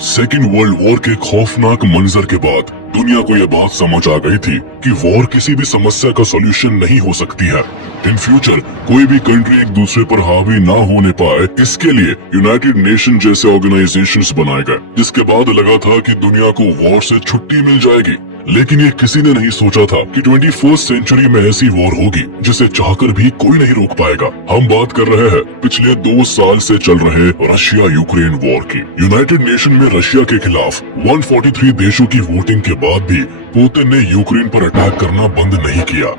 Second world war के खौफनाक मंजर के बाद दुनिया को यह बात समझ आ गई थी कि वॉर किसी भी समस्या का सॉल्यूशन नहीं हो सकती है। इन फ्यूचर कोई भी कंट्री एक दूसरे पर हावी ना होने पाए, इसके लिए यूनाइटेड नेशन जैसे ऑर्गेनाइजेशंस बनाए गए, जिसके बाद लगा था कि दुनिया को वॉर से छुट्टी मिल जाएगी। लेकिन ये किसी ने नहीं सोचा था कि 21st सेंचुरी में ऐसी वॉर होगी जिसे चाहकर भी कोई नहीं रोक पाएगा। हम बात कर रहे हैं पिछले 2 साल से चल रहे रशिया यूक्रेन वॉर की। यूनाइटेड नेशन में रशिया के खिलाफ 143 देशों की वोटिंग के बाद भी पुतिन ने यूक्रेन पर अटैक करना बंद नहीं किया।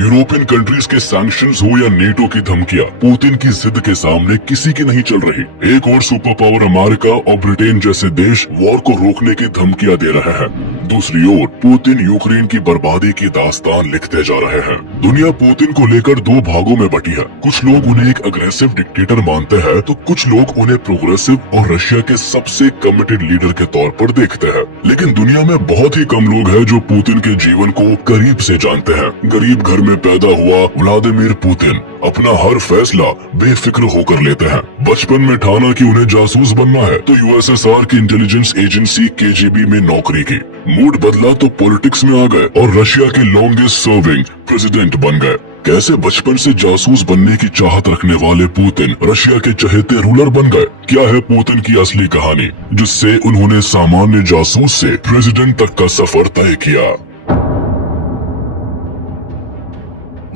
यूरोपियन कंट्रीज के सैंक्शंस हो या नेटो की धमकियां, पुतिन की जिद के सामने किसी की नहीं चल रही। एक और सुपर पावर अमेरिका और ब्रिटेन जैसे देश वॉर को रोकने की धमकियां दे रहे हैं। दूसरी ओर पुतिन यूक्रेन की बर्बादी की दास्तान लिखते जा रहे हैं। दुनिया पुतिन को लेकर 2 भागों में बटी है। कुछ लोग उन्हें एक अग्रेसिव डिक्टेटर मानते हैं, तो कुछ लोग उन्हें प्रोग्रेसिव और रशिया के सबसे कमिटेड लीडर के तौर पर देखते हैं। लेकिन दुनिया में बहुत ही कम लोग हैं जो पुतिन के जीवन को करीब से जानते हैं। गरीब घर में पैदा हुआ व्लादिमीर पुतिन अपना हर फैसला बेफिक्र होकर लेते हैं। बचपन में ठाना कि उन्हें जासूस बनना है, तो यूएसएसआर की इंटेलिजेंस एजेंसी केजीबी में नौकरी की। मूड बदला तो पॉलिटिक्स में आ गए और रशिया के लॉन्गेस्ट सर्विंग प्रेसिडेंट बन गए। कैसे बचपन से जासूस बनने की चाहत रखने वाले पुतिन रशिया के चहेते रूलर बन गए? क्या है पुतिन की असली कहानी, जिससे उन्होंने सामान्य जासूस से प्रेसिडेंट तक का सफर तय किया?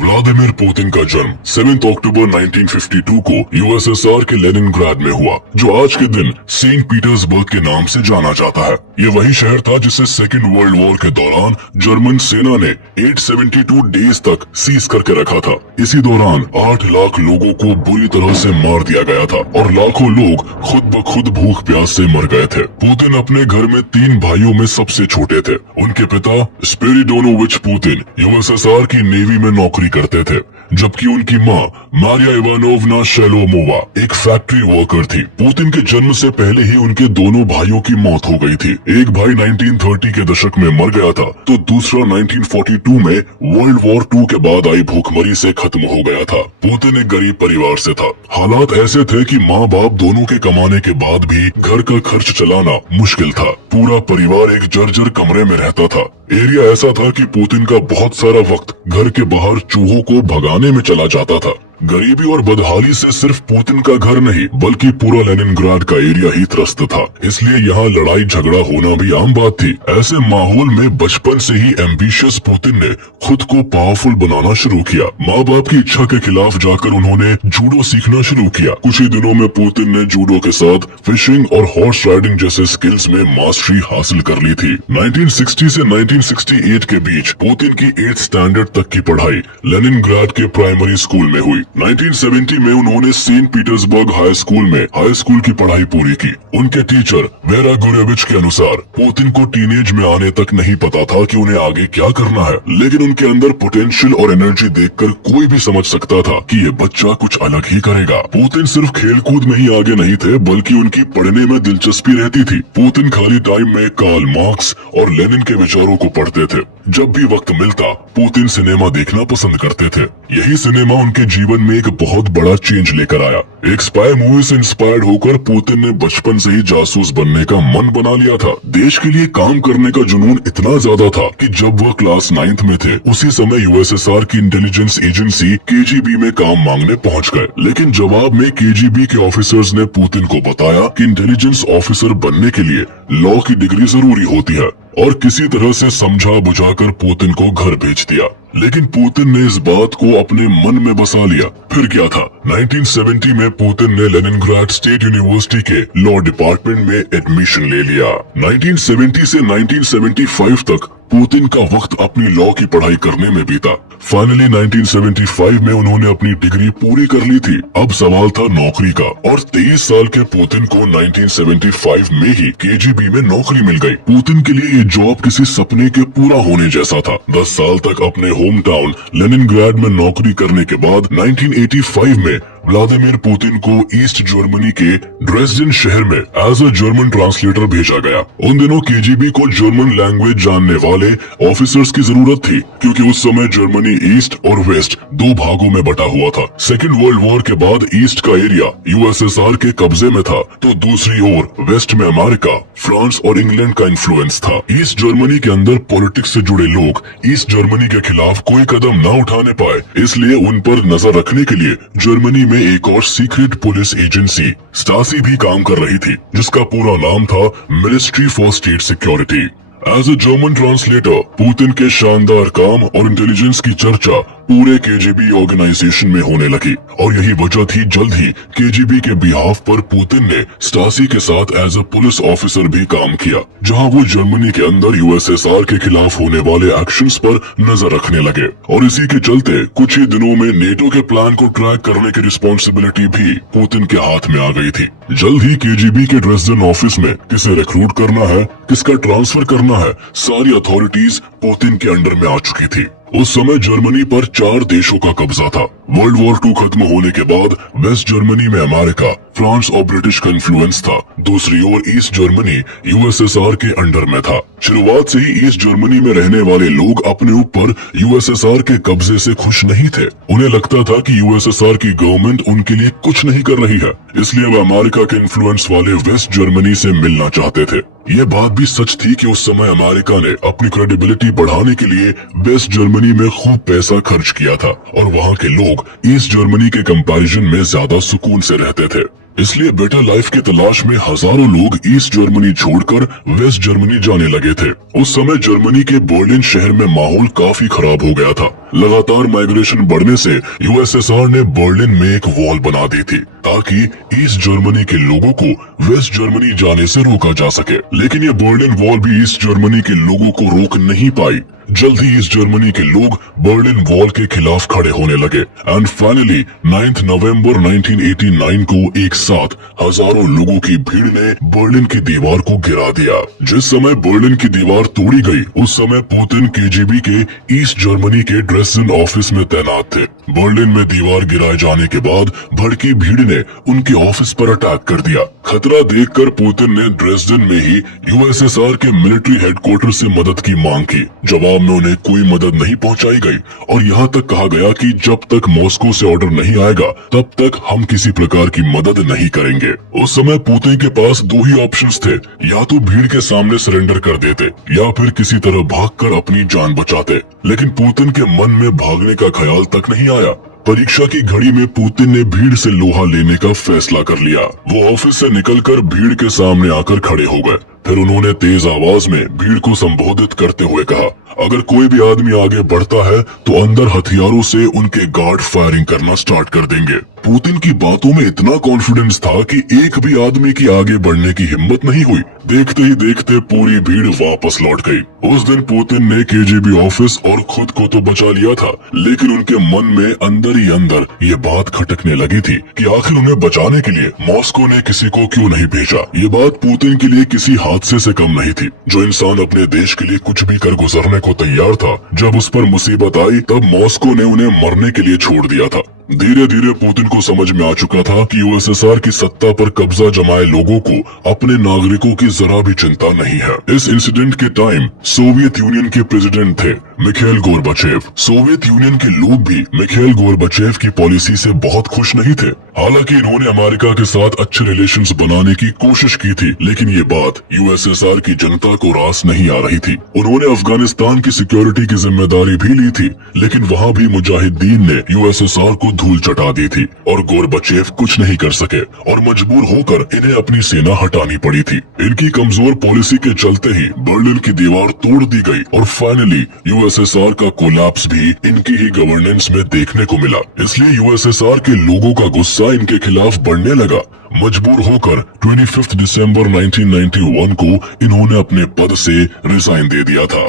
व्लादिमीर पुतिन का जन्म 7 अक्टूबर 1952 को यूएसएसआर के लेनिनग्राड में हुआ, जो आज के दिन सेंट पीटर्सबर्ग के नाम से जाना जाता है। ये वही शहर था जिसे सेकेंड वर्ल्ड वॉर के दौरान जर्मन सेना ने 872 डेज तक सीज करके रखा था। इसी दौरान 8 लाख लोगों को बुरी तरह से मार दिया गया था और लाखों लोग खुद ब खुद भूख प्यास से मर गए थे। पुतिन अपने घर में 3 भाइयों में सबसे छोटे थे। उनके पिता स्पिरिडोनोविच पुतिन यूएसएसआर की नेवी में नौकरी करते थे, जबकि उनकी मां मारिया इवानोवना शेलोमोवा एक फैक्ट्री वर्कर थी। पुतिन के जन्म से पहले ही उनके दोनों भाइयों की मौत हो गई थी। एक भाई 1930 के दशक में मर गया था, तो दूसरा 1942 में वर्ल्ड वॉर 2 के बाद आई भूखमरी से खत्म हो गया था। पुतिन एक गरीब परिवार से था। हालात ऐसे थे कि माँ बाप दोनों के कमाने के बाद भी घर का खर्च चलाना मुश्किल था। पूरा परिवार एक जर्जर कमरे में रहता था। एरिया ऐसा था कि पुतिन का बहुत सारा वक्त घर के बाहर चूहों को भगाने में चला जाता था। गरीबी और बदहाली से सिर्फ पुतिन का घर नहीं, बल्कि पूरा लेनिनग्राड का एरिया ही त्रस्त था। इसलिए यहाँ लड़ाई झगड़ा होना भी आम बात थी। ऐसे माहौल में बचपन से ही एम्बिशियस पुतिन ने खुद को पावरफुल बनाना शुरू किया। माँ बाप की इच्छा के खिलाफ जाकर उन्होंने जूडो सीखना शुरू किया। कुछ ही दिनों में पुतिन ने जूडो के साथ फिशिंग और हॉर्स राइडिंग जैसे स्किल्स में मास्टरी हासिल कर ली थी। 1960 से 1968 के बीच पुतिन की 8th स्टैंडर्ड तक की पढ़ाई लेनिनग्राड के प्राइमरी स्कूल में हुई। 1970 में उन्होंने सेंट पीटर्सबर्ग हाई स्कूल में हाई स्कूल की पढ़ाई पूरी की। उनके टीचर वेरा गुरेविच के अनुसार पुतिन को टीनेज में आने तक नहीं पता था कि उन्हें आगे क्या करना है, लेकिन उनके अंदर पोटेंशियल और एनर्जी देखकर कोई भी समझ सकता था कि ये बच्चा कुछ अलग ही करेगा। पुतिन सिर्फ खेलकूद में ही आगे नहीं थे, बल्कि उनकी पढ़ने में दिलचस्पी रहती थी। पुतिन खाली टाइम में कार्ल मार्क्स और लेनिन के विचारों को पढ़ते थे। जब भी वक्त मिलता पुतिन सिनेमा देखना पसंद करते थे। यही सिनेमा उनके जीवन में एक बहुत बड़ा चेंज लेकर आया। एक स्पाई मूवी से इंस्पायर्ड होकर पुतिन ने बचपन से ही जासूस बनने का मन बना लिया था। देश के लिए काम करने का जुनून इतना ज्यादा था कि जब वह क्लास 9th में थे, उसी समय यूएसएसआर की इंटेलिजेंस एजेंसी केजीबी में काम मांगने पहुंच गए। लेकिन जवाब में केजीबी के ऑफिसर्स ने पुतिन को बताया कि इंटेलिजेंस ऑफिसर बनने के लिए लॉ की डिग्री जरूरी होती है, और किसी तरह से समझा बुझाकर पुतिन को घर भेज दिया। लेकिन पुतिन ने इस बात को अपने मन में बसा लिया। फिर क्या था, 1970 में पुतिन ने लेनिनग्राड स्टेट यूनिवर्सिटी के लॉ डिपार्टमेंट में एडमिशन ले लिया। 1970 से 1975 तक पुतिन का वक्त अपनी लॉ की पढ़ाई करने में बीता। फाइनली 1975 में उन्होंने अपनी डिग्री पूरी कर ली थी। अब सवाल था नौकरी का, और 23 साल के पुतिन को 1975 में ही केजीबी में नौकरी मिल गई। पुतिन के लिए ये जॉब किसी सपने के पूरा होने जैसा था। 10 साल तक अपने होम टाउन लेनिनग्राड में नौकरी करने के बाद 1985 में व्लादिमीर पुतिन को ईस्ट जर्मनी के ड्रेसडेन शहर में एज अ जर्मन ट्रांसलेटर भेजा गया। उन दिनों केजीबी को जर्मन लैंग्वेज जानने वाले ऑफिसर्स की जरूरत थी, क्योंकि उस समय जर्मनी ईस्ट और वेस्ट दो भागों में बटा हुआ था। सेकेंड वर्ल्ड वॉर के बाद ईस्ट का एरिया यूएसएसआर के कब्जे में था, तो दूसरी ओर वेस्ट में अमेरिका, फ्रांस और इंग्लैंड का इन्फ्लुएंस था। ईस्ट जर्मनी के अंदर पॉलिटिक्स से जुड़े लोग ईस्ट जर्मनी के खिलाफ कोई कदम न उठाने पाए, इसलिए उन पर नजर रखने के लिए जर्मनी में एक और सीक्रेट पुलिस एजेंसी स्टासी भी काम कर रही थी, जिसका पूरा नाम था ministry for state security. As a German translator Putin के शानदार काम और इंटेलिजेंस की चर्चा पूरे केजीबी ऑर्गेनाइजेशन में होने लगी, और यही वजह थी जल्द ही केजीबी के बिहाफ पर पुतिन ने स्टासी के साथ एज ए पुलिस ऑफिसर भी काम किया, जहां वो जर्मनी के अंदर यूएसएसआर के खिलाफ होने वाले एक्शंस पर नजर रखने लगे। और इसी के चलते कुछ ही दिनों में नेटो के प्लान को ट्रैक करने की रिस्पॉन्सिबिलिटी भी पुतिन के हाथ में आ गई थी। जल्द ही केजीबी के ड्रेसडेन ऑफिस में किसे रिक्रूट करना है, किसका ट्रांसफर करना है, सारी अथॉरिटीज पुतिन के अंडर में आ चुकी थी। उस समय जर्मनी पर 4 देशों का कब्जा था। वर्ल्ड वॉर 2 खत्म होने के बाद वेस्ट जर्मनी में अमेरिका, फ्रांस और ब्रिटिश का इन्फ्लुएंस था। दूसरी ओर ईस्ट जर्मनी यूएसएसआर के अंडर में था। शुरुआत से ही ईस्ट जर्मनी में रहने वाले लोग अपने ऊपर यूएसएसआर के कब्जे से खुश नहीं थे। उन्हें लगता था कि यूएसएसआर की गवर्नमेंट उनके लिए कुछ नहीं कर रही है, इसलिए वे अमेरिका के इन्फ्लुएंस वाले वेस्ट जर्मनी से मिलना चाहते थे। ये बात भी सच थी कि उस समय अमेरिका ने अपनी क्रेडिबिलिटी बढ़ाने के लिए वेस्ट जर्मनी में खूब पैसा खर्च किया था, और वहाँ के लोग ईस्ट जर्मनी के कंपैरिजन में ज्यादा सुकून से रहते थे। इसलिए बेटर लाइफ की तलाश में हजारों लोग ईस्ट जर्मनी छोड़कर वेस्ट जर्मनी जाने लगे थे। उस समय जर्मनी के बर्लिन शहर में माहौल काफी खराब हो गया था। लगातार माइग्रेशन बढ़ने से यूएसएसआर ने बर्लिन में एक वॉल बना दी थी, ताकि ईस्ट जर्मनी के लोगों को वेस्ट जर्मनी जाने से रोका जा सके। लेकिन ये बर्लिन वॉल भी ईस्ट जर्मनी के लोगों को रोक नहीं पाई। जल्द ही ईस्ट जर्मनी के लोग बर्लिन वॉल के खिलाफ खड़े होने लगे, एंड फाइनली 9 नवंबर 1989 को एक साथ हजारों लोगों की भीड़ ने बर्लिन की दीवार को गिरा दिया। जिस समय बर्लिन की दीवार तोड़ी गई, उस समय पुतिन केजीबी के ईस्ट जर्मनी के ड्रेसडेन ऑफिस में तैनात थे। बर्लिन में दीवार गिराए जाने के बाद भड़की भीड़ ने उनके ऑफिस पर अटैक कर दिया। खतरा देखकर पुतिन ने ड्रेसडेन में ही यूएसएसआर के मिलिट्री हेडक्वार्टर से मदद की मांग की। जवाब में उन्हें कोई मदद नहीं पहुंचाई गई, और यहाँ तक कहा गया कि जब तक मॉस्को से ऑर्डर नहीं आएगा तब तक हम किसी प्रकार की मदद नहीं करेंगे। उस समय पुतिन के पास 2 ही ऑप्शंस थे, या तो भीड़ के सामने सरेंडर कर देते या फिर किसी तरह भागकर अपनी जान बचाते। लेकिन पुतिन के मन में भागने का ख्याल तक नहीं आया। परीक्षा की घड़ी में पुतिन ने भीड़ से लोहा लेने का फैसला कर लिया। वो ऑफिस से निकलकर भीड़ के सामने आकर खड़े हो गए। फिर उन्होंने तेज आवाज में भीड़ को संबोधित करते हुए कहा, अगर कोई भी आदमी आगे बढ़ता है तो अंदर हथियारों से उनके गार्ड फायरिंग करना स्टार्ट कर देंगे। पुतिन की बातों में इतना कॉन्फिडेंस था कि एक भी आदमी की आगे बढ़ने की हिम्मत नहीं हुई। देखते ही देखते पूरी भीड़ वापस लौट गई। उस दिन पुतिन ने केजीबी ऑफिस और खुद को तो बचा लिया था, लेकिन उनके मन में अंदर ही अंदर ये बात खटकने लगी थी कि आखिर उन्हें बचाने के लिए मॉस्को ने किसी को क्यों नहीं भेजा। ये बात पुतिन के लिए किसी हादसे से कम नहीं थी। जो इंसान अपने देश के लिए कुछ भी कर गुजरने को तैयार था, जब उस पर मुसीबत आई तब मॉस्को ने उन्हें मरने के लिए छोड़ दिया था। धीरे धीरे पुतिन को समझ में आ चुका था कि यूएसएसआर की सत्ता पर कब्जा जमाए लोगों को अपने नागरिकों की जरा भी चिंता नहीं है। इस इंसिडेंट के टाइम सोवियत यूनियन के प्रेसिडेंट थे मिखाइल गोर्बाचेव। सोवियत यूनियन के लोग भी मिखाइल गोर्बाचेव की पॉलिसी से बहुत खुश नहीं थे। हालांकि इन्होंने अमेरिका के साथ अच्छे रिलेशंस बनाने की कोशिश की थी, लेकिन ये बात यूएसएसआर की जनता को रास नहीं आ रही थी। उन्होंने अफगानिस्तान की सिक्योरिटी की जिम्मेदारी भी ली थी, लेकिन वहाँ भी मुजाहिदीन ने यूएसएसआर को धूल चटा दी थी और गोर्बाचेव कुछ नहीं कर सके और मजबूर होकर इन्हें अपनी सेना हटानी पड़ी थी। इनकी कमजोर पॉलिसी के चलते ही बर्लिन की दीवार तोड़ दी गई और फाइनली यूएसएसआर का कोलैप्स भी इनकी ही गवर्नेंस में देखने को मिला। इसलिए यूएसएसआर के लोगों का गुस्सा इनके खिलाफ बढ़ने लगा। मजबूर होकर 25 दिसंबर 1991 को इन्होंने अपने पद से रिजाइन दे दिया था।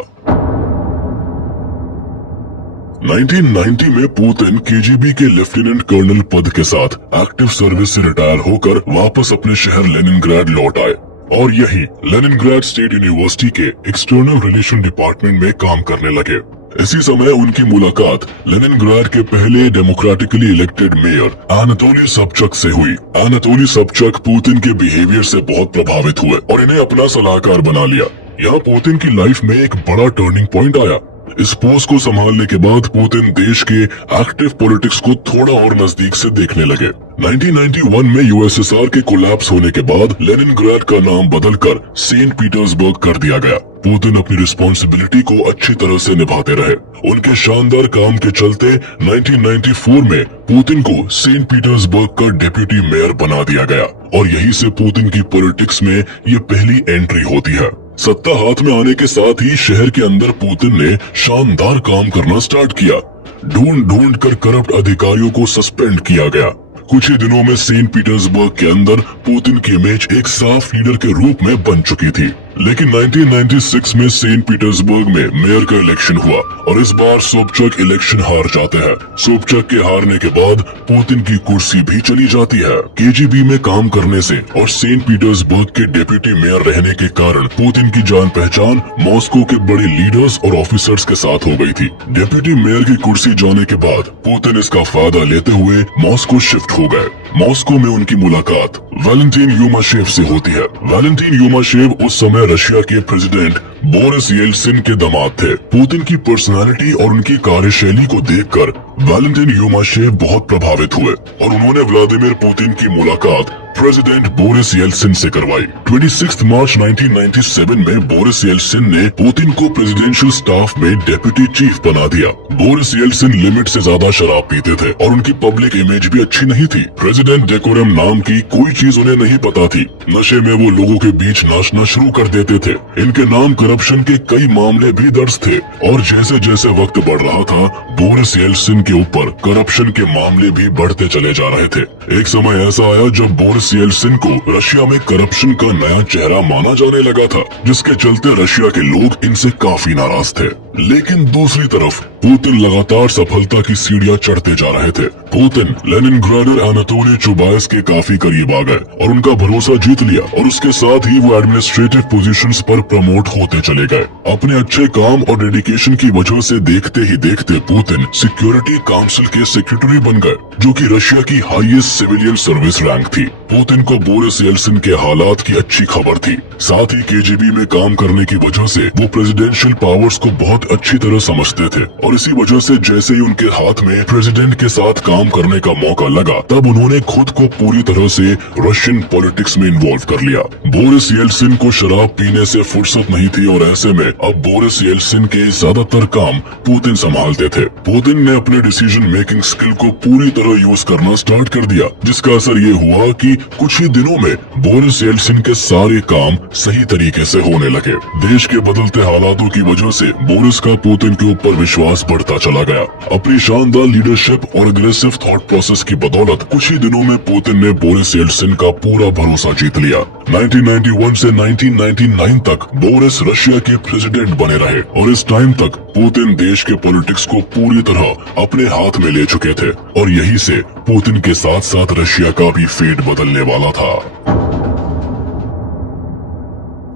1990 में पुतिन केजीबी के लेफ्टिनेंट कर्नल पद के साथ एक्टिव सर्विस से रिटायर होकर वापस अपने शहर लेनिनग्राड लौट आए और यही लेनिनग्राड स्टेट यूनिवर्सिटी के एक्सटर्नल रिलेशन डिपार्टमेंट में काम करने लगे। इसी समय उनकी मुलाकात लेनिनग्राड के पहले डेमोक्रेटिकली इलेक्टेड मेयर अनातोली सबचक से हुई। अनातोली सबचक पुतिन के बिहेवियर से बहुत प्रभावित हुए और इन्हें अपना सलाहकार बना लिया। यहाँ पुतिन की लाइफ में एक बड़ा टर्निंग पॉइंट आया। इस पोस्ट को संभालने के बाद पुतिन देश के एक्टिव पॉलिटिक्स को थोड़ा और नजदीक से देखने लगे। 1991 में यूएसएसआर के कोलैप्स होने के बाद लेनिनग्राड का नाम बदलकर सेंट पीटर्सबर्ग कर दिया गया। पुतिन अपनी रिस्पॉन्सिबिलिटी को अच्छी तरह से निभाते रहे। उनके शानदार काम के चलते 1994 में पुतिन को सेंट पीटर्सबर्ग का डेप्यूटी मेयर बना दिया गया और यहीं से पुतिन की पॉलिटिक्स में ये पहली एंट्री होती है। सत्ता हाथ में आने के साथ ही शहर के अंदर पुतिन ने शानदार काम करना स्टार्ट किया। ढूंढ कर करप्ट अधिकारियों को सस्पेंड किया गया। कुछ ही दिनों में सेंट पीटर्सबर्ग के अंदर पुतिन की इमेज एक साफ लीडर के रूप में बन चुकी थी। लेकिन 1996 में सेंट पीटर्सबर्ग में मेयर का इलेक्शन हुआ और इस बार सोबचक इलेक्शन हार जाते हैं। सोबचक के हारने के बाद पुतिन की कुर्सी भी चली जाती है। केजीबी में काम करने से और सेंट पीटर्सबर्ग के डेप्यूटी मेयर रहने के कारण पुतिन की जान पहचान मॉस्को के बड़े लीडर्स और ऑफिसर्स के साथ हो गई थी। डेप्यूटी मेयर की कुर्सी जाने के बाद पुतिन इसका फायदा लेते हुए मॉस्को शिफ्ट हो गए। मॉस्को में उनकी मुलाकात वैलेंटीन युमाशेव से होती है। वैलेंटीन युमाशेव उस समय रशिया के प्रेसिडेंट बोरिस येल्सिन के दामाद थे। पुतिन की पर्सनालिटी और उनकी कार्यशैली को देखकर वैलेंटीन युमाशेव बहुत प्रभावित हुए और उन्होंने व्लादिमीर पुतिन की मुलाकात प्रेसिडेंट बोरिस येल्सिन से करवाई। 26 मार्च 1997 में बोरिस येल्सिन ने पुतिन को प्रेसिडेंशियल स्टाफ में डेप्यूटी चीफ बना दिया। बोरिस येल्सिन लिमिट से ज्यादा शराब पीते थे और उनकी पब्लिक इमेज भी अच्छी नहीं थी। प्रेसिडेंट डेकोरम नाम की कोई चीज उन्हें नहीं पता थी। नशे में वो लोगों के बीच नाचना शुरू कर देते थे। इनके नाम करप्शन के कई मामले भी दर्ज थे और जैसे जैसे वक्त बढ़ रहा था बोरिस येल्सिन के ऊपर करप्शन के मामले भी बढ़ते चले जा रहे थे। एक समय ऐसा आया जब बोरिस येल्सिन को रशिया में करप्शन का नया चेहरा माना जाने लगा था, जिसके चलते रशिया के लोग इनसे काफी नाराज थे। लेकिन दूसरी तरफ पुतिन लगातार सफलता की सीढ़ियां चढ़ते जा रहे थे। पुतिन लेनिनग्राडर अनातोली चुबायस के काफी करीब आ गए और उनका भरोसा जीत लिया और उसके साथ ही वो एडमिनिस्ट्रेटिव पोजीशंस पर प्रमोट होते चले गए। अपने अच्छे काम और डेडिकेशन की वजह से देखते ही देखते पुतिन सिक्योरिटी काउंसिल के सेक्रेटरी बन गए, जो कि रशिया की हाईएस्ट सिविलियन सर्विस रैंक थी। पुतिन को बोरिस येल्सिन के हालात की अच्छी खबर थी। साथ ही केजीबी में काम करने की वजह से वो प्रेसिडेंशियल पावर्स को बहुत अच्छी तरह समझते थे और इसी वजह से जैसे ही उनके हाथ में प्रेसिडेंट के साथ काम करने का मौका लगा तब उन्होंने खुद को पूरी तरह से रशियन पॉलिटिक्स में इन्वॉल्व कर लिया। बोरिस येल्सिन को शराब पीने से फुर्सत नहीं थी और ऐसे में अब बोरिस येल्सिन के ज्यादातर काम पुतिन संभालते थे। पुतिन ने अपने डिसीजन मेकिंग स्किल को पूरी तरह यूज करना स्टार्ट कर दिया, जिसका असर ये हुआ कि कुछ ही दिनों में बोरिस येल्सिन के सारे काम सही तरीके से होने लगे। देश के बदलते हालातों की वजह से बोरिस का पुतिन के ऊपर विश्वास बढ़ता चला गया। अपनी शानदार लीडरशिप और अग्रेसिव थॉट प्रोसेस की बदौलत कुछ ही दिनों में पुतिन ने बोरिस येल्सिन का पूरा भरोसा जीत लिया। 1991 से 1999 तक बोरिस रशिया के प्रेसिडेंट बने रहे और इस टाइम तक पुतिन देश के पॉलिटिक्स को पूरी तरह अपने हाथ में ले चुके थे और यही से पुतिन के साथ साथ रशिया का भी फेट बदलने वाला था।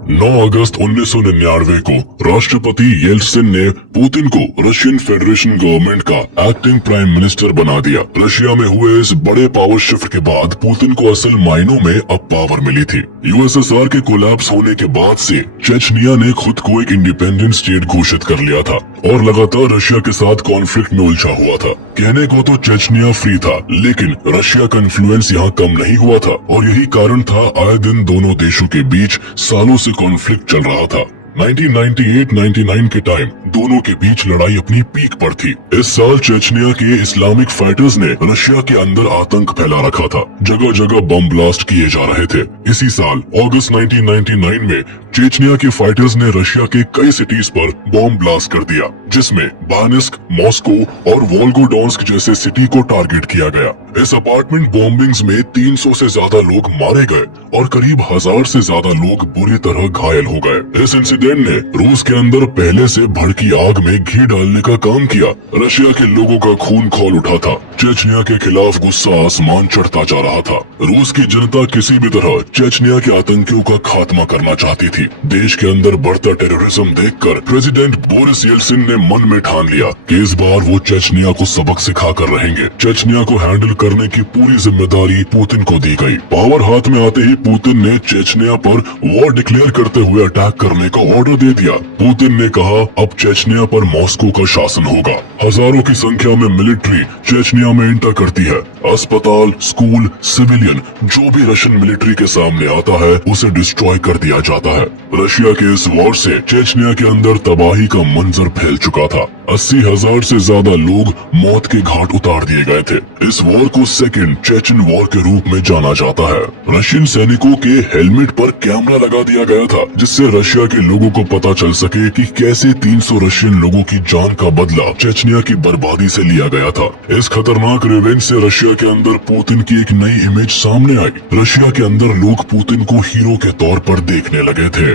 9 अगस्त 1999 को राष्ट्रपति येल्सिन ने पुतिन को रशियन फेडरेशन गवर्नमेंट का एक्टिंग प्राइम मिनिस्टर बना दिया। रशिया में हुए इस बड़े पावर शिफ्ट के बाद पुतिन को असल मायनों में अब पावर मिली थी। यूएसएसआर के कोलैप्स होने के बाद से चेचनिया ने खुद को एक इंडिपेंडेंट स्टेट घोषित कर लिया था और लगातार रशिया के साथ कॉन्फ्लिक्ट में उलझा हुआ था। कहने को तो चेचनिया फ्री था, लेकिन रशिया का इन्फ्लुएंस यहाँ कम नहीं हुआ था और यही कारण था आए दिन दोनों देशों के बीच सालों से कॉन्फ्लिक्ट चल रहा था। 1998-99 के टाइम दोनों के बीच लड़ाई अपनी पीक पर थी। इस साल चेचनिया के इस्लामिक फाइटर्स ने रशिया के अंदर आतंक फैला रखा था। जगह जगह बम ब्लास्ट किए जा रहे थे। इसी साल अगस्त 1999 में चेचनिया के फाइटर्स ने रशिया के कई सिटीज पर बॉम्ब ब्लास्ट कर दिया, जिसमें बानिस्क, मॉस्को और वोल्गोडॉन्स्क जैसे सिटी को टारगेट किया गया। इस अपार्टमेंट बॉम्बिंग्स में 300 से ज्यादा लोग मारे गए और करीब 1000 से ज्यादा लोग बुरी तरह घायल हो गए। इस इंसिडेंट प्रेसिडेंट ने रूस के अंदर पहले से भड़की आग में घी डालने का काम किया। रशिया के लोगों का खून खौल उठा था। चेचनिया के खिलाफ गुस्सा आसमान चढ़ता जा रहा था। रूस की जनता किसी भी तरह चेचनिया के आतंकियों का खात्मा करना चाहती थी। देश के अंदर बढ़ता टेररिज्म देखकर प्रेसिडेंट बोरिस येल्सिन ने मन में ठान लिया कि इस बार वो चेचनिया को सबक सिखा कर रहेंगे। चेचनिया को हैंडल करने की पूरी जिम्मेदारी पुतिन को दी गई। पावर हाथ में आते ही पुतिन ने चेचनिया पर वॉर डिक्लेयर करते हुए अटैक करने का ऑर्डर दे दिया। पुतिन ने कहा अब चेचनिया पर मॉस्को का शासन होगा। हजारों की संख्या में मिलिट्री चेचनिया में एंटर करती है। अस्पताल, स्कूल, सिविलियन जो भी रशियन मिलिट्री के सामने आता है उसे डिस्ट्रॉय कर दिया जाता है। रशिया के इस वॉर से चेचनिया के अंदर तबाही का मंजर फैल चुका था। 80,000 से ज्यादा लोग मौत के घाट उतार दिए गए थे। इस वॉर को सेकेंड चेचन वॉर के रूप में जाना जाता है। रशियन सैनिकों के हेलमेट पर कैमरा लगा दिया गया था जिससे रशिया के लोगों को पता चल सके कि कैसे 300 रशियन लोगों की जान का बदला चेचनिया की बर्बादी से लिया गया था। इस खतरनाक रिवेंज से रशिया के अंदर पुतिन की एक नई इमेज सामने आई। रशिया के अंदर लोग पुतिन को हीरो के तौर पर देखने लगे थे।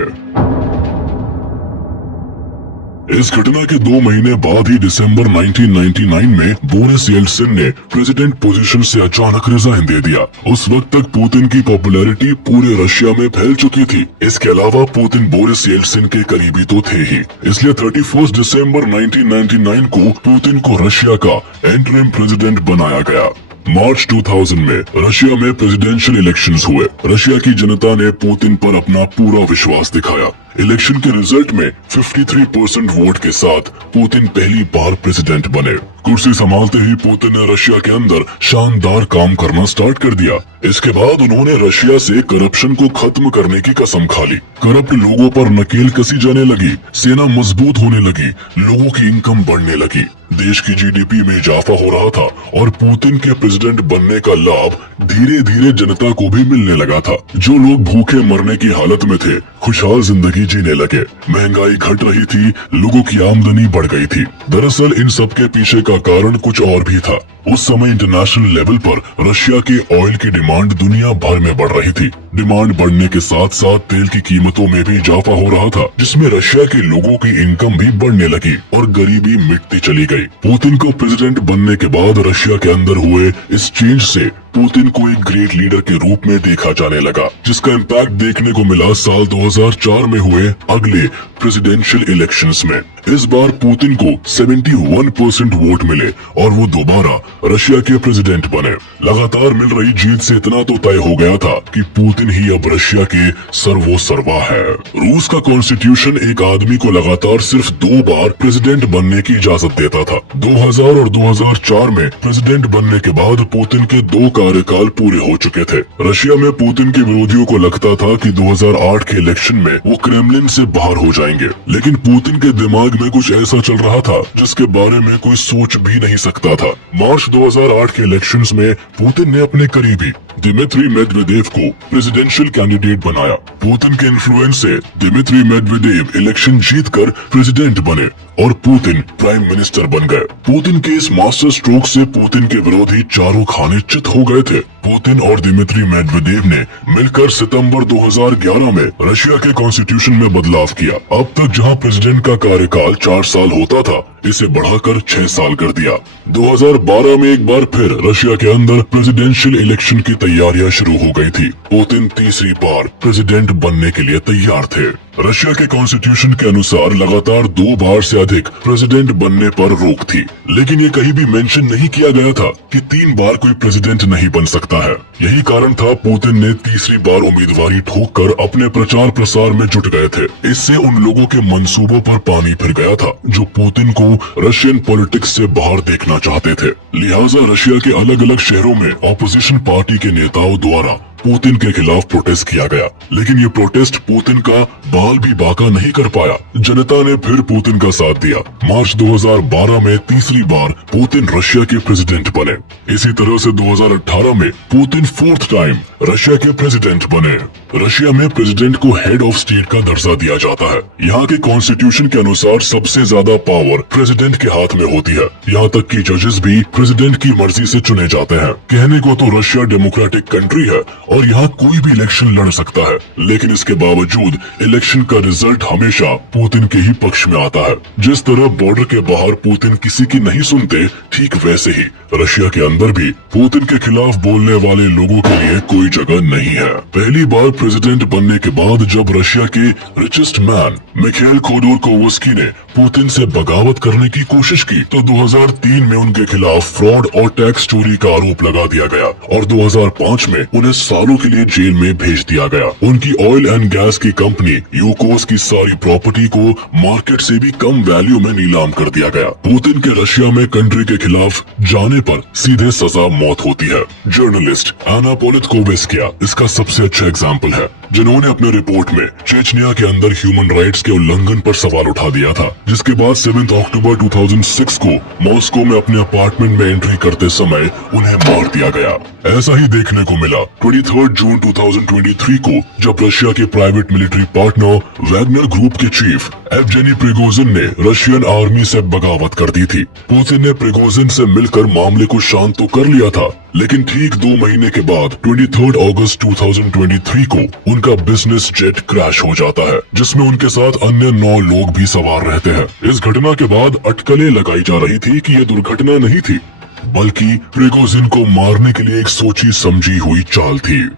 इस घटना के 2 महीने बाद ही दिसंबर 1999 में बोरिस येल्सिन ने प्रेसिडेंट पोजीशन से अचानक रिजाइन दे दिया। उस वक्त तक पुतिन की पॉपुलैरिटी पूरे रशिया में फैल चुकी थी। इसके अलावा पुतिन बोरिस येल्सिन के करीबी तो थे ही, इसलिए 31 दिसंबर 1999 को पुतिन को रशिया का इंटरिम प्रेसिडेंट बनाया गया। मार्च 2000 में रशिया में प्रेसिडेंशियल इलेक्शंस हुए। रशिया की जनता ने पुतिन पर अपना पूरा विश्वास दिखाया। इलेक्शन के रिजल्ट में 53% वोट के साथ पुतिन पहली बार प्रेसिडेंट बने। कुर्सी संभालते ही पुतिन ने रशिया के अंदर शानदार काम करना स्टार्ट कर दिया। इसके बाद उन्होंने रशिया से करप्शन को खत्म करने की कसम खा ली। करप्ट लोगों पर नकेल कसी जाने लगी, सेना मजबूत होने लगी, लोगों की इनकम बढ़ने लगी, देश की जीडीपी में इजाफा हो रहा था और पुतिन के प्रेसिडेंट बनने का लाभ धीरे धीरे जनता को भी मिलने लगा था। जो लोग भूखे मरने की हालत में थे खुशहाल जिंदगी जीने लगे। महंगाई घट रही थी, लोगों की आमदनी बढ़ गई थी। दरअसल इन सब के पीछे का कारण कुछ और भी था। उस समय इंटरनेशनल लेवल पर रशिया के ऑयल की डिमांड दुनिया भर में बढ़ रही थी। डिमांड बढ़ने के साथ साथ तेल की कीमतों में भी इजाफा हो रहा था, जिसमें रशिया के लोगों की इनकम भी बढ़ने लगी और गरीबी मिटती चली गई। पुतिन को प्रेसिडेंट बनने के बाद रशिया के अंदर हुए इस चेंज से पुतिन को एक ग्रेट लीडर के रूप में देखा जाने लगा, जिसका इम्पैक्ट देखने को मिला साल 2004 में हुए अगले प्रेसिडेंशियल इलेक्शंस में। इस बार पुतिन को 71% वोट मिले और वो दोबारा रशिया के प्रेसिडेंट बने। लगातार मिल रही जीत से इतना तो तय हो गया था कि पुतिन ही अब रशिया के सर्वो सर्वा है। रूस का कॉन्स्टिट्यूशन एक आदमी को लगातार सिर्फ 2 बार प्रेसिडेंट बनने की इजाजत देता था। 2000 और 2004 में प्रेसिडेंट बनने के बाद पुतिन के 2 कार्यकाल पूरे हो चुके थे। रशिया में पुतिन के विरोधियों को लगता था कि 2008 के इलेक्शन में वो क्रेमलिन से बाहर हो जाएंगे, लेकिन पुतिन के दिमाग में कुछ ऐसा चल रहा था जिसके बारे में कोई सोच भी नहीं सकता था। मार्च 2008 के इलेक्शंस में पुतिन ने अपने करीबी दिमित्री मेदवेदेव को प्रेसिडेंशियल कैंडिडेट बनाया। पुतिन के इन्फ्लुएंस से दिमित्री मेदवेदेव इलेक्शन जीतकर प्रेसिडेंट बने और पुतिन प्राइम मिनिस्टर बन गए। पुतिन के इस मास्टर स्ट्रोक से पुतिन के विरोधी चारों खाने चित हो गए थे। पुतिन और दिमित्री मेदवेदेव ने मिलकर सितंबर 2011 में रशिया के कॉन्स्टिट्यूशन में बदलाव किया। अब तक जहां प्रेसिडेंट का कार्यकाल 4 साल होता था, इसे बढ़ाकर 6 साल कर दिया। 2012 में एक बार फिर रशिया के अंदर प्रेसिडेंशियल इलेक्शन की तैयारियां शुरू हो गई थी। पुतिन तीसरी बार प्रेसिडेंट बनने के लिए तैयार थे। रशिया के कॉन्स्टिट्यूशन के अनुसार लगातार 2 बार से अधिक प्रेसिडेंट बनने पर रोक थी, लेकिन ये कहीं भी मेंशन नहीं किया गया था कि 3 बार कोई प्रेसिडेंट नहीं बन सकता है। यही कारण था पुतिन ने तीसरी बार उम्मीदवारी ठोक कर अपने प्रचार प्रसार में जुट गए थे। इससे उन लोगों के मंसूबों पर पानी फिर गया था जो पुतिन को रशियन पॉलिटिक्स से बाहर देखना चाहते थे। लिहाजा रशिया के अलग अलग शहरों में ऑपोजिशन पार्टी के नेताओं द्वारा पुतिन के खिलाफ प्रोटेस्ट किया गया, लेकिन ये प्रोटेस्ट पुतिन का बाल भी बाका नहीं कर पाया। जनता ने फिर पुतिन का साथ दिया। मार्च 2012 में तीसरी बार पुतिन रशिया के प्रेसिडेंट बने। इसी तरह से 2018 में पुतिन 4th टाइम रशिया के प्रेसिडेंट बने। रशिया में प्रेसिडेंट को हेड ऑफ स्टेट का दर्जा दिया जाता है। यहाँ के कॉन्स्टिट्यूशन के अनुसार सबसे ज्यादा पावर प्रेसिडेंट के हाथ में होती है। यहाँ तक कि जजेस भी प्रेसिडेंट की मर्जी से चुने जाते हैं। कहने को तो रशिया डेमोक्रेटिक कंट्री है और यहाँ कोई भी इलेक्शन लड़ सकता है, लेकिन इसके बावजूद इलेक्शन का रिजल्ट हमेशा पुतिन के ही पक्ष में आता है। जिस तरह बॉर्डर के बाहर पुतिन किसी की नहीं सुनते, ठीक वैसे ही रशिया के अंदर भी पुतिन के खिलाफ बोलने वाले लोगों के लिए कोई जगह नहीं है। पहली बार प्रेसिडेंट बनने के बाद जब रशिया के रिचेस्ट मैन मिखाइल खोडोरकोवस्की ने पुतिन से बगावत करने की कोशिश की तो 2003 में उनके खिलाफ फ्रॉड और टैक्स चोरी का आरोप लगा दिया गया और 2005 में उन्हें सालों के लिए जेल में भेज दिया गया। उनकी ऑयल एंड गैस की कंपनी यूकोस की सारी प्रॉपर्टी को मार्केट से भी कम वैल्यू में नीलाम कर दिया गया। पुतिन के रशिया में कंट्री के खिलाफ जाने पर सीधे सजा मौत होती है। जर्नलिस्ट आना पोलितकोवेस्किया इसका सबसे अच्छा एग्जाम्पल है, जिन्होंने अपने रिपोर्ट में चेचनिया के अंदर ह्यूमन राइट्स के उल्लंघन पर सवाल उठा दिया था, जिसके बाद 7 अक्टूबर 2006 को मॉस्को में अपने अपार्टमेंट में एंट्री करते समय उन्हें मार दिया गया। ऐसा ही देखने को मिला 23 जून 2023 को, जब रशिया के private military partner Wagner group के चीफ एवजेनी प्रिगोजिन ने रशियन आर्मी से बगावत कर दी थी। पुतिन ने प्रिगोजिन से मिलकर मामले को शांत तो कर लिया था, लेकिन ठीक 2 महीने के बाद 23 अगस्त 2023 को उनका बिजनेस जेट क्रैश हो जाता है, जिसमें उनके साथ अन्य 9 लोग भी सवार रहते हैं। इस घटना के बाद अटकलें लगाई जा रही थी कि यह दुर्घटना नहीं थी, बल्कि प्रिगोजिन को मारने के लिए एक सोची समझी हुई चाल थी।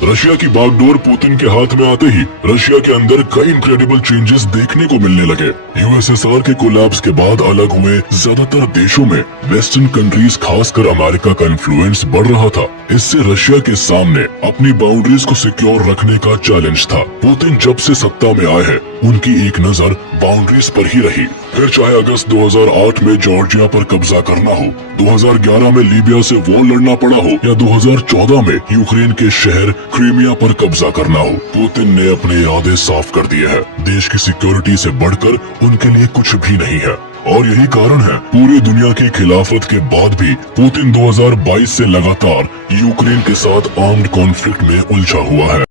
रशिया की बागडोर पुतिन के हाथ में आते ही रशिया के अंदर कई इनक्रेडिबल चेंजेस देखने को मिलने लगे। यूएसएसआर के कोलैप्स के बाद अलग हुए ज्यादातर देशों में वेस्टर्न कंट्रीज, खासकर अमेरिका का इन्फ्लुएंस बढ़ रहा था। इससे रशिया के सामने अपनी बाउंड्रीज को सिक्योर रखने का चैलेंज था। पुतिन जब से सत्ता में आए हैं, उनकी एक नजर बाउंड्रीज पर ही रही। फिर चाहे अगस्त 2008 में जॉर्जिया पर कब्जा करना हो, 2011 में लीबिया से वॉर लड़ना पड़ा हो या 2014 में यूक्रेन के शहर क्रीमिया पर कब्जा करना हो, पुतिन ने अपने इरादे साफ कर दिए हैं। देश की सिक्योरिटी से बढ़कर उनके लिए कुछ भी नहीं है और यही कारण है पूरी दुनिया की खिलाफत के बाद भी पुतिन 2022 से लगातार यूक्रेन के साथ आर्म्ड कॉन्फ्लिक्ट में उलझा हुआ है।